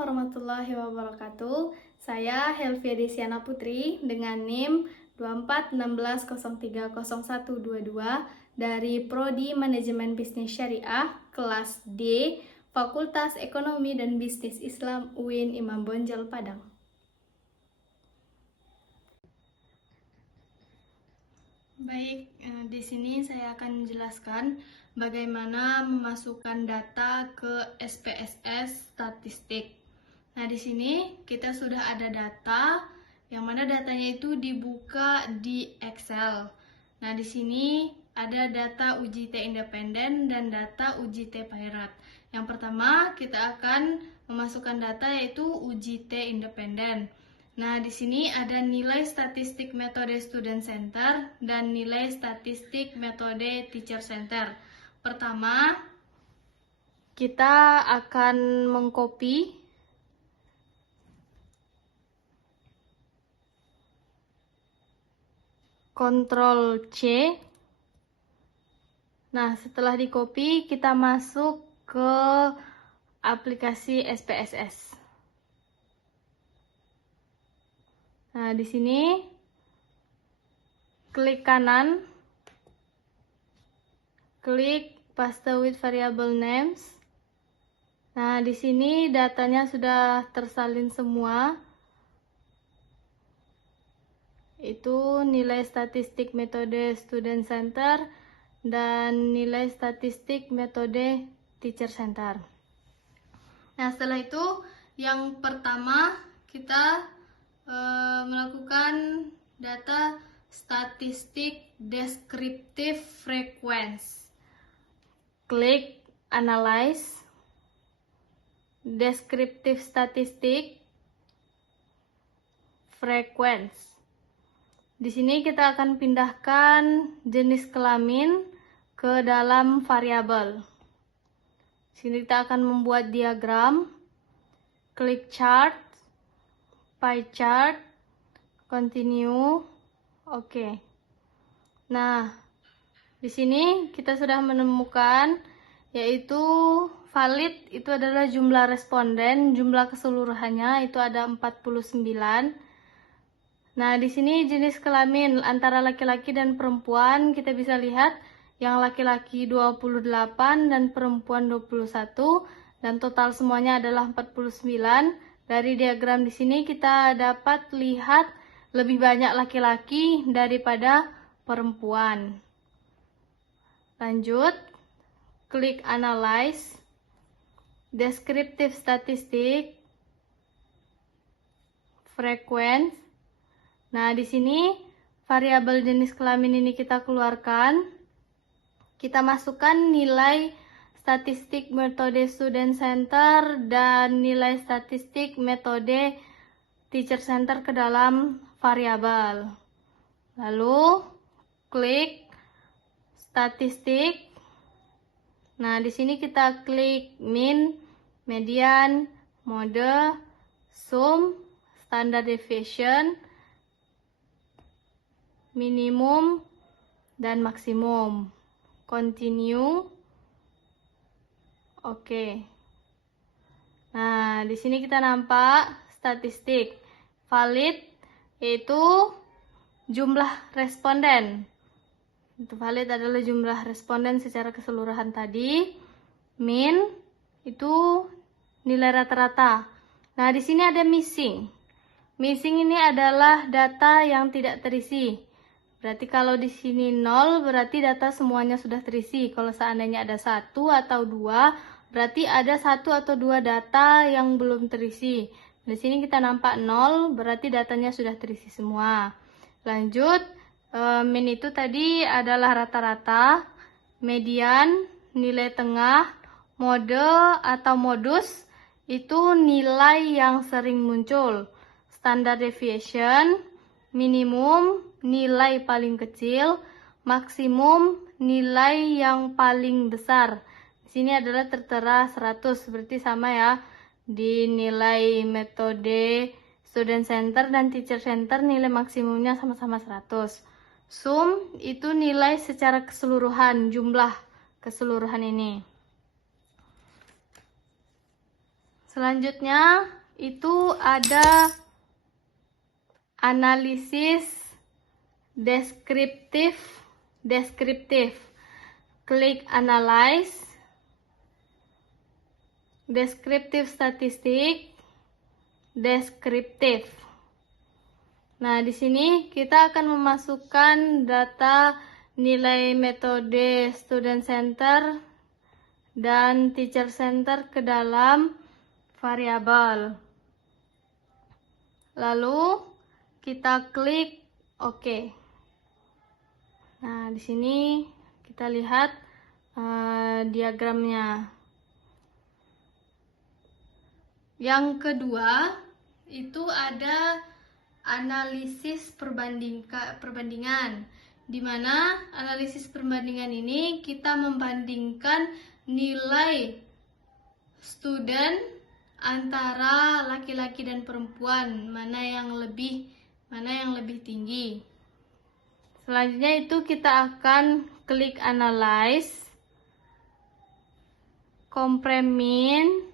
warahmatullahi wabarakatuh. Saya Helvia Desiana Putri dengan NIM 2416030122 dari Prodi Manajemen Bisnis Syariah kelas D, Fakultas Ekonomi dan Bisnis Islam UIN Imam Bonjol Padang. Baik, di sini saya akan menjelaskan bagaimana memasukkan data ke SPSS statistik. Nah, di sini kita sudah ada data, yang mana datanya itu dibuka di Excel. Nah, di sini ada data uji T independen dan data uji T Pairat. Yang pertama, kita akan memasukkan data yaitu uji T independen. Nah, di sini ada nilai statistik metode student center dan nilai statistik metode teacher center. Pertama, kita akan mengcopy Ctrl C. Nah, setelah di copy, kita masuk ke aplikasi SPSS. Nah, di sini klik kanan, klik paste with variable names. Nah, di sini datanya sudah tersalin semua. Itu nilai statistik metode student center dan nilai statistik metode teacher center. Nah, setelah itu yang pertama kita melakukan data statistik descriptive frequency. Klik analyze, descriptive statistik, frequency. Di sini kita akan pindahkan jenis kelamin ke dalam variabel. Di sini kita akan membuat diagram. Klik chart, pie chart, continue, oke. Nah, di sini kita sudah menemukan yaitu valid itu adalah jumlah responden, jumlah keseluruhannya itu ada 49. Nah, di sini jenis kelamin antara laki-laki dan perempuan kita bisa lihat yang laki-laki 28 dan perempuan 21 dan total semuanya adalah 49. Dari diagram di sini kita dapat lihat lebih banyak laki-laki daripada perempuan. Lanjut, klik analyze, descriptive statistik, frequency. Nah, di sini variabel jenis kelamin ini kita keluarkan. Kita masukkan nilai statistik metode student center dan nilai statistik metode teacher center ke dalam variabel. Lalu klik statistik. Nah, di sini kita klik mean, median, mode, sum, standard deviation, minimum, dan maksimum. Continue. Oke. Nah, di sini kita nampak statistik valid yaitu jumlah responden. Itu valid adalah jumlah responden secara keseluruhan tadi. Min itu nilai rata-rata. Nah, di sini ada missing. Missing ini adalah data yang tidak terisi. Berarti kalau di sini 0 berarti data semuanya sudah terisi. Kalau seandainya ada 1 atau 2 berarti ada 1 atau 2 data yang belum terisi. Di sini kita nampak 0 berarti datanya sudah terisi semua. Lanjut, min itu tadi adalah rata-rata, median, nilai tengah, mode atau modus itu nilai yang sering muncul. Standard deviation, minimum, nilai paling kecil, maksimum, nilai yang paling besar. Di sini adalah tertera 100, berarti sama ya. Di nilai metode student center dan teacher center nilai maksimumnya sama-sama 100. Sum itu nilai secara keseluruhan, jumlah keseluruhan ini. Selanjutnya itu ada analisis deskriptif. Klik analyze, deskriptif statistik, deskriptif. Nah, di sini kita akan memasukkan data nilai metode student center dan teacher center ke dalam variabel. Lalu kita klik OK. Nah, di sini kita lihat diagramnya. Yang kedua itu ada analisis perbandingan, di mana analisis perbandingan ini kita membandingkan nilai student antara laki-laki dan perempuan, mana yang lebih tinggi. Selanjutnya itu kita akan klik analyze, compare mean,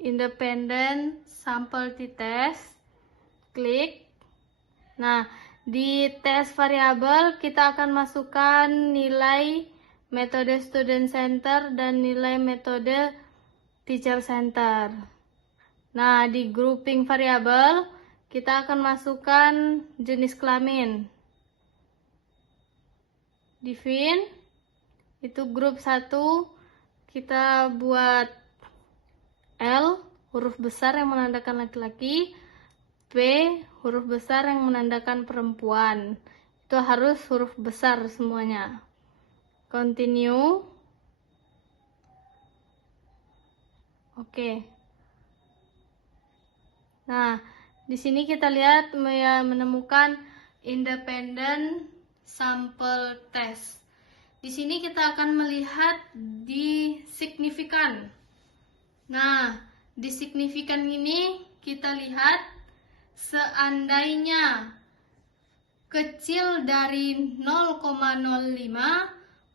independent sample t-test, klik. Nah, di tes variabel kita akan masukkan nilai metode student center dan nilai metode teacher center. Nah, di grouping variabel kita akan masukkan jenis kelamin. Di fin itu grup 1 kita buat L, huruf besar yang menandakan laki-laki, P, huruf besar yang menandakan perempuan. Itu harus huruf besar semuanya. Continue. Oke. Nah, di sini kita lihat menemukan independent sample test. Di sini kita akan melihat di signifikan. Nah, di signifikan ini kita lihat seandainya kecil dari 0,05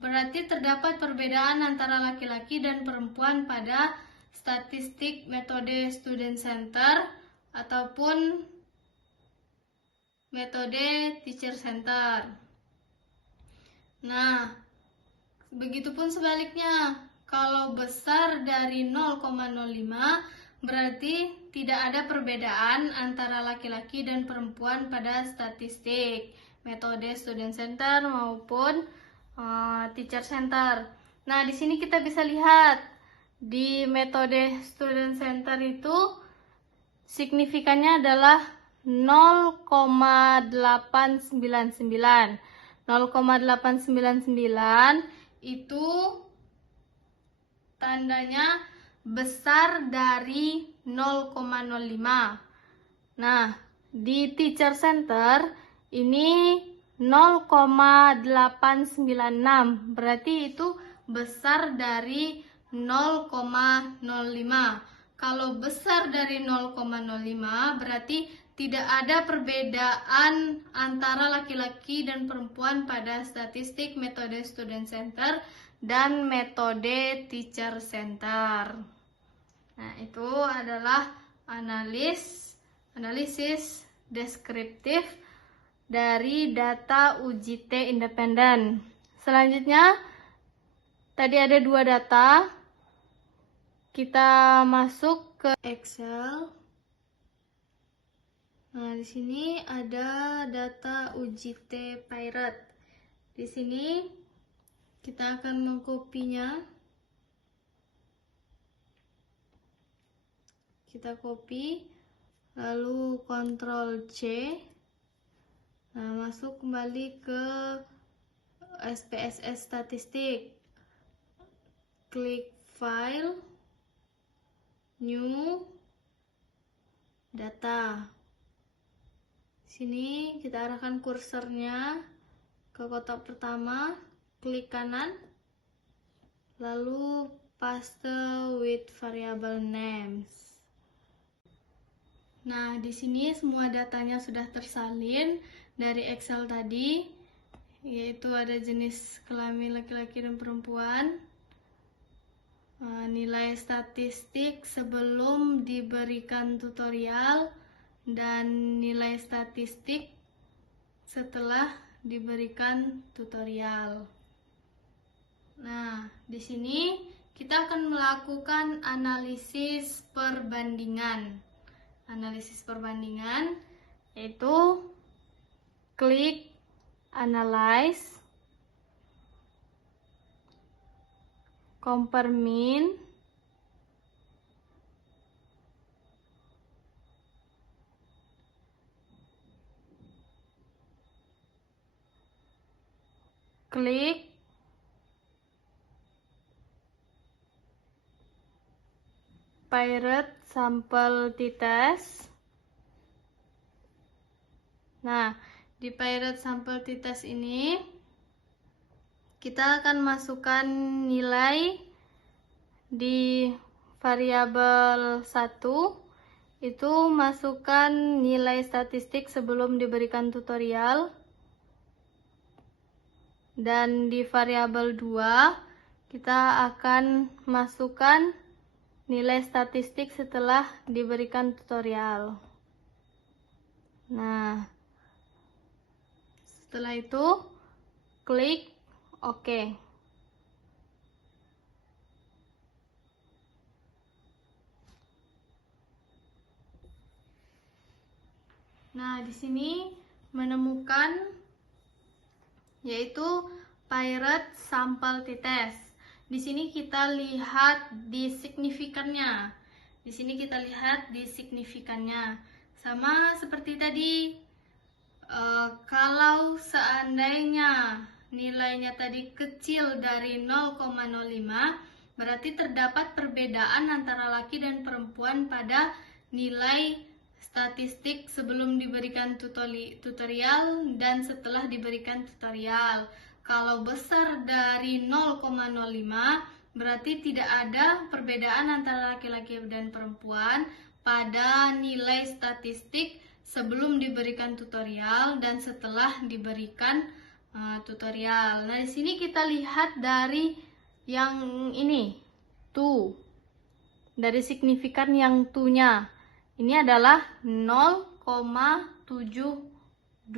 berarti terdapat perbedaan antara laki-laki dan perempuan pada statistik metode student center ataupun metode teacher center. Nah, begitupun sebaliknya. Kalau besar dari 0,05 berarti tidak ada perbedaan antara laki-laki dan perempuan pada statistik metode student center maupun teacher center. Nah, di sini kita bisa lihat di metode student center itu signifikannya adalah 0,899. 0,899 itu tandanya besar dari 0,05. Nah, di teacher center ini 0,896, berarti itu besar dari 0,05. Kalau besar dari 0,05 berarti tidak ada perbedaan antara laki-laki dan perempuan pada statistik metode student center dan metode teacher center. Nah, itu adalah analisis deskriptif dari data uji T independen. Selanjutnya, tadi ada 2 data. Kita masuk ke Excel. Nah, di sini ada data uji T Pirate. Di sini kita akan mengkopinya. Kita copy, lalu Ctrl C. Nah, masuk kembali ke SPSS statistik. Klik File, New, Data. Sini kita arahkan kursornya ke kotak pertama, klik kanan, lalu paste with variable names. Nah, di sini semua datanya sudah tersalin dari Excel tadi, yaitu ada jenis kelamin laki-laki dan perempuan, nilai statistik sebelum diberikan tutorial, dan nilai statistik setelah diberikan tutorial. Nah, di sini kita akan melakukan analisis perbandingan. Analisis perbandingan yaitu klik Analyze, Compare Mean, klik Pirate Sample T-Test. Nah, di Pirate Sample T-Test ini kita akan masukkan nilai di variabel 1, itu masukkan nilai statistik sebelum diberikan tutorial, dan di variabel 2 kita akan masukkan nilai statistik setelah diberikan tutorial. Nah, setelah itu klik OK. Nah, di sini menemukan yaitu Pirate Sample T-Test. Di sini kita lihat di signifikannya. Di sini kita lihat di signifikannya. Sama seperti tadi, kalau seandainya nilainya tadi kecil dari 0,05, berarti terdapat perbedaan antara laki dan perempuan pada nilai statistik sebelum diberikan tutorial dan setelah diberikan tutorial. Kalau besar dari 0,05, berarti tidak ada perbedaan antara laki-laki dan perempuan pada nilai statistik sebelum diberikan tutorial dan setelah diberikan tutorial. Nah, di sini kita lihat dari yang ini, tuh. Dari signifikan yang tuh-nya. Ini adalah 0,725.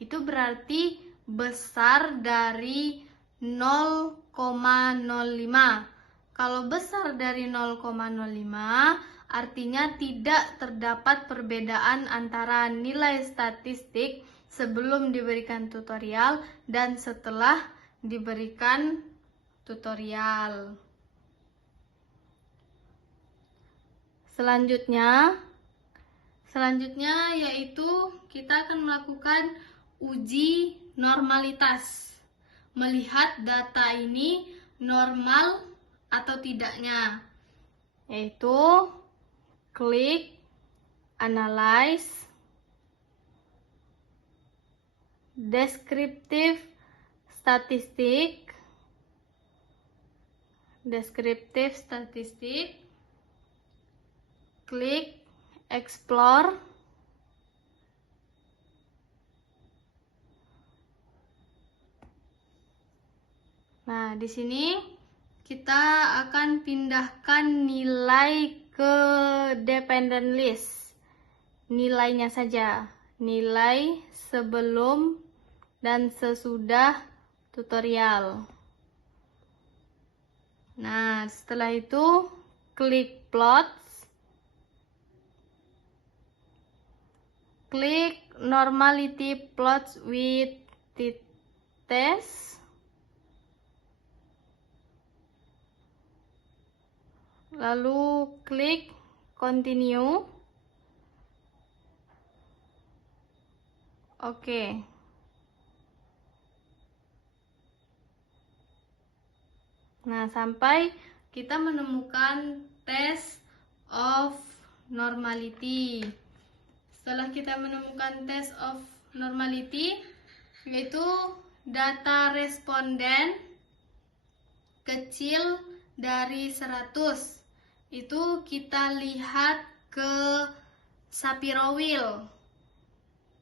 Itu berarti besar dari 0,05. Kalau besar dari 0,05, artinya tidak terdapat perbedaan antara nilai statistik sebelum diberikan tutorial dan setelah diberikan tutorial. Selanjutnya yaitu kita akan melakukan uji normalitas. Melihat data ini normal atau tidaknya. Yaitu klik Analyze, Descriptive Statistic, klik Explore, nah di sini kita akan pindahkan nilai ke dependent list, nilainya saja, nilai sebelum dan sesudah tutorial. Nah, setelah itu klik Plots, klik Normality Plots with T-Test, lalu klik Continue. Oke. Nah, sampai kita menemukan test of normality. Setelah kita menemukan test of normality, yaitu data responden kecil dari 100, itu kita lihat ke Shapiro wheel.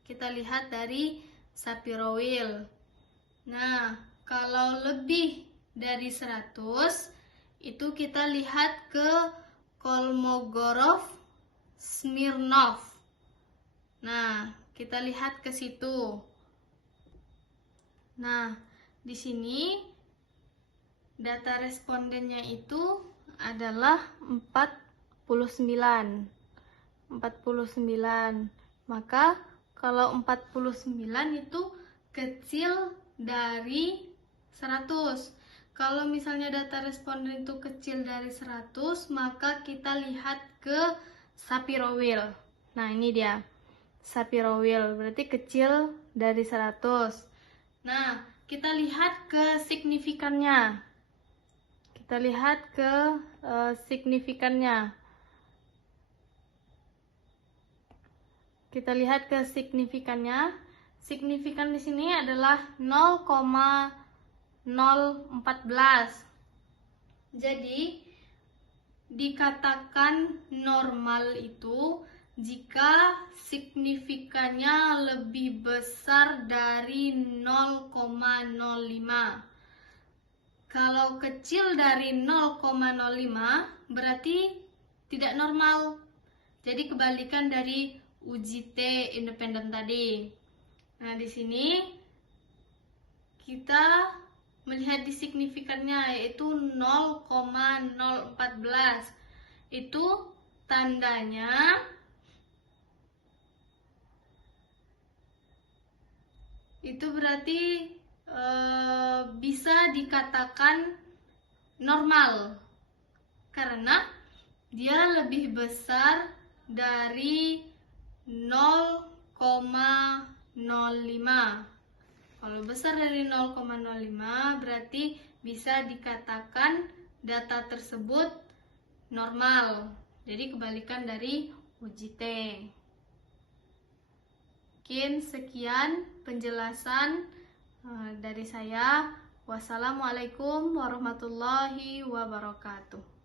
Kita lihat dari Shapiro wheel. Nah, kalau lebih dari 100, itu kita lihat ke Kolmogorov, Smirnov. Nah, kita lihat ke situ. Nah, di sini data respondennya itu adalah 49. Maka kalau 49 itu kecil dari 100. Kalau misalnya data responden itu kecil dari 100, maka kita lihat ke Shapiro wheel. Nah, ini dia. Shapiro wheel berarti kecil dari 100. Nah, kita lihat ke signifikannya. Kita lihat ke signifikannya. Kita lihat ke signifikannya. Signifikan di sini adalah 0,014. Jadi, dikatakan normal itu jika signifikannya lebih besar dari 0,05. Kalau kecil dari 0,05 berarti tidak normal. Jadi kebalikan dari uji T independen tadi. Nah, di sini kita melihat di signifikannya yaitu 0,014. Itu tandanya itu berarti bisa dikatakan normal karena dia lebih besar dari 0,05. Kalau besar dari 0,05 berarti bisa dikatakan data tersebut normal. Jadi kebalikan dari uji T. Mungkin sekian penjelasan dari saya. Wassalamualaikum warahmatullahi wabarakatuh.